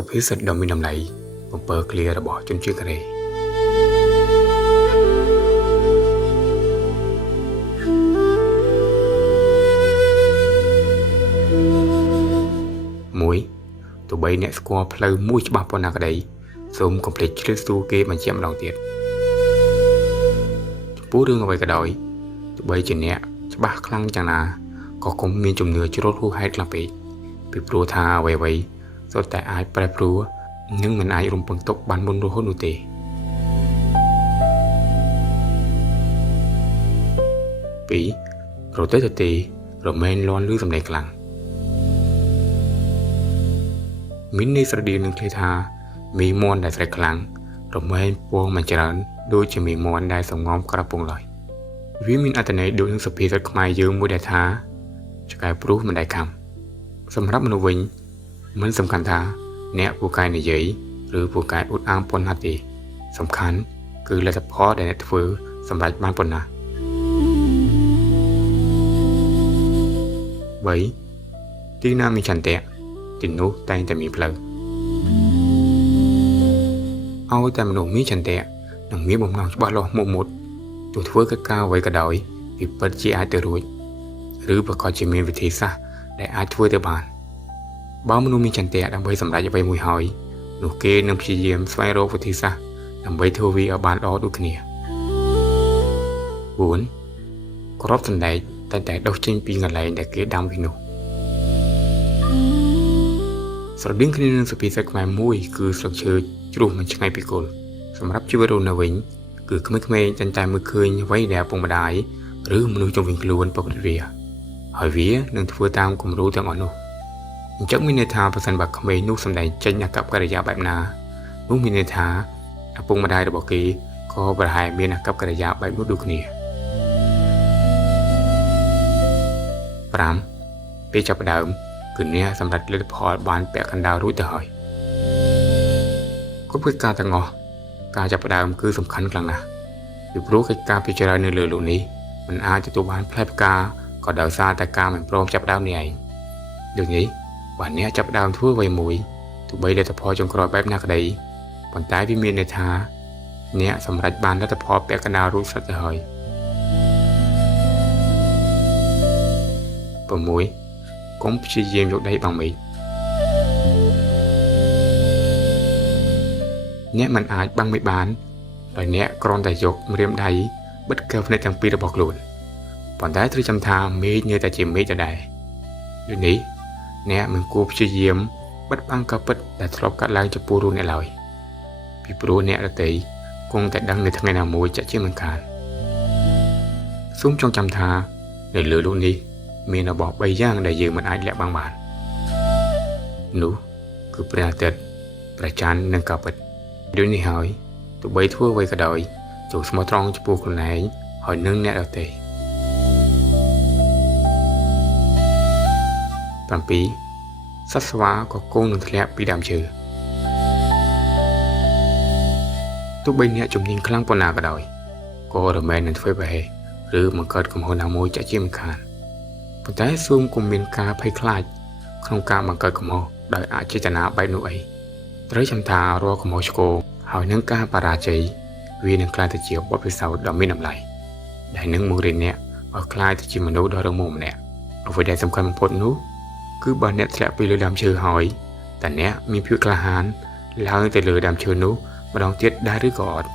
សុភាសិតដ៏មានតម្លៃបំពើឃ្លារបស់ជនជាតិកូរ៉េមួយទោះបីអ្នកស្គាល់ផ្លូវមួយច្បាស់ប៉ុណ្ណាក្តីសូមកុំភ្លេចជ្រើសសួរគេបញ្ជាក់ម្ដងទៀតចំពោះរឿងអ្វីក៏ដោយទោះបីជាអ្នកច្បាស់ខ្លាំងយ៉ាងណាក៏កុំមានជំនឿជ្រុលហួសហេតុខ្លាំងពេកពីព្រោះថាអ្វីៗសុទ្ធតែអាចប្រែប្រួលនិងមិនអាចរំពឹងទុកបានមុនរហូតនោះទេពីរប្រទេសទទេរមែងលាន់ឮសំឡេងខ្លាំងមានន័យស្រដៀងនឹងឃ្លាថាមីមន់ដែលស្រែកខ្លាំងរមែងពងមិនច្រើនដូចជាមីមន់ដែលសំងំក្រពងឡើយវាមានអត្ថន័យដូចនឹងសុភាសិតខ្មែរយើងមួយដែលថាឆ្កែព្រុសមិនដែលខំសម្រាប់មនុស្សវិញមិនសំខាន់ថាអ្នកពូកែនិយាយឬពូកែអួតអាងប៉ុណ្ណាទេសំខាន់គឺលទ្ធផលដែលអ្នកធ្វើសម្រេចបានប៉ុណ្ណា3ទីណាមានចន្ទៈទីនោះតែងតែមានផ្លូវឲ្យតែមនុស្សមានចន្ទៈនិងមានបំណងច្បាស់លាស់មុតទោះធ្វើកិច្ចការអ្វីក៏ដោយវាពិតជាអាចទៅរួចឬប្រកាសជាមានវិធីសាស្ត្រដែលអាចធ្វើទៅបានបើមនុស្សមានចន្ទៈដើម្បីសម្រេចអ្វីមួយហើយនោះគេនឹងព្យាយាមស្វែងរកវិធីសាស្ត្រដើម្បីធ្វើវាឲ្យបានល្អដូចគ្នា4ក្របសណ្ដែកតែដុសចេញពីកន្លែងដែលគេដាំវានោះស្រដៀងគ្នានឹងសុភាសិតខ្មែរមួយគឺស្លឹកឈើជ្រុះមិនឆ្ងាយពីគល់សម្រាប់ជីវិតរស់នៅវិញគឺក្មេងៗតែងតែមើលឃើញអ្វីដែលឪពុកម្ដាយឬមនុស្សជុំវិញខ្លួនប្រព្រឹត្តវាហើយវានឹងធ្វើតាមគំរូទាំងអស់នោះអញ្ចឹងមានន័យថាប្រសិនបើក្មេងនោះសម្ដែងចេញអាកប្បកិរិយាបែបណានោះមានន័យថាឪពុកម្ដាយរបស់គេក៏ប្រហែលមានអាកប្បកិរិយាបែបនោះដូចគ្នា5ពេលចាប់ផ្ដើមគឺអ្នកសម្រេចលទ្ធផលបានពាក់កណ្ដាលរួចទៅហើយគ្រប់កិច្ចការទាំងអស់ការចាប់ផ្ដើមគឺសំខាន់ខ្លាំងណាស់ពីព្រោះកិច្ចការពិចារណានៅលើលោកនេះមិនអាចទទួលបានផ្លែផ្កាក៏ដោយសារតែការមិនព្រមចាប់ផ្ដើមនេះឯងដូចនេះបើអ្នកចាប់ផ្ដើមធ្វើអ្វីមួយទោះបីលទ្ធផលចុងក្រោយបែបណាក្តីប៉ុន្តែវាមានន័យថាអ្នកសម្រេចបានលទ្ធផលពាក់កណ្ដាលរួចស្រេចទៅហើយ6កុំព្យាយាមយកដៃបាំងមេឃអ្នកមិនអាចបាំងមេឃបានដោយអ្នកគ្រាន់តែយកម្រាមដៃបិទកែវភ្នែកទាំងពីររបស់ខ្លួនប៉ុន្តែត្រូវចាំថាមេឃនៅតែជាមេឃដដែលដូចនេះអ្នកមិនគួរព្យាយាមបិទបាំងការពិតដែលធ្លាប់កាត់ឡើងចំពោះរូបអ្នកឡើយពីព្រោះអ្នកដទៃគង់តែដឹងនៅថ្ងៃណាមួយចាក់ជាមិនខានសូមចងចាំថានៅលើលោកនេះមានរបស់3យ៉ាងដែលយើងមិនអាចលាក់បាំងបាននោះគឺព្រះអាទិត្យព្រះច័ន្ទនិងការពិតដូចនេះហើយទោះបីធ្វើអ្វីក៏ដោយចូលស្មោះត្រង់ចំពោះខ្លួនឯងហើយនឹងអ្នកដទៃ7សត្វស្វាក៏គង់នឹងធ្លាក់ពីដើមឈើទោះបីអ្នកជំនាញខ្លាំងប៉ុណ្ណាក៏ដោយក៏រមែងនឹងធ្វើប្រហែសឬបង្កើតកំហុសណាមួយចាក់ជាមិនខានប៉ុន្តែសូមកុំមានការភ័យខ្លាចក្នុងការបង្កើតកំហុសដោយអចេតនាបែបនោះអីត្រូវចាំថារាល់កំហុសឆ្គងហើយនឹងការបរាជ័យវានឹងក្លាយទៅជាបទពិសោធន៍ដ៏មានតម្លៃដែលនឹងបង្រៀនអ្នកឲ្យក្លាយទៅជាមនុស្សដ៏រឹងមាំម្នាក់អ្វីដែលសំខាន់បំផុតនោះគឺបើអ្នកធ្លាក់ពីលើដើមឈើហើយតើអ្នកមានភាពក្លាហានឡើងទៅលើដើមឈើនោះម្ដងទៀតដែរឬក៏អត់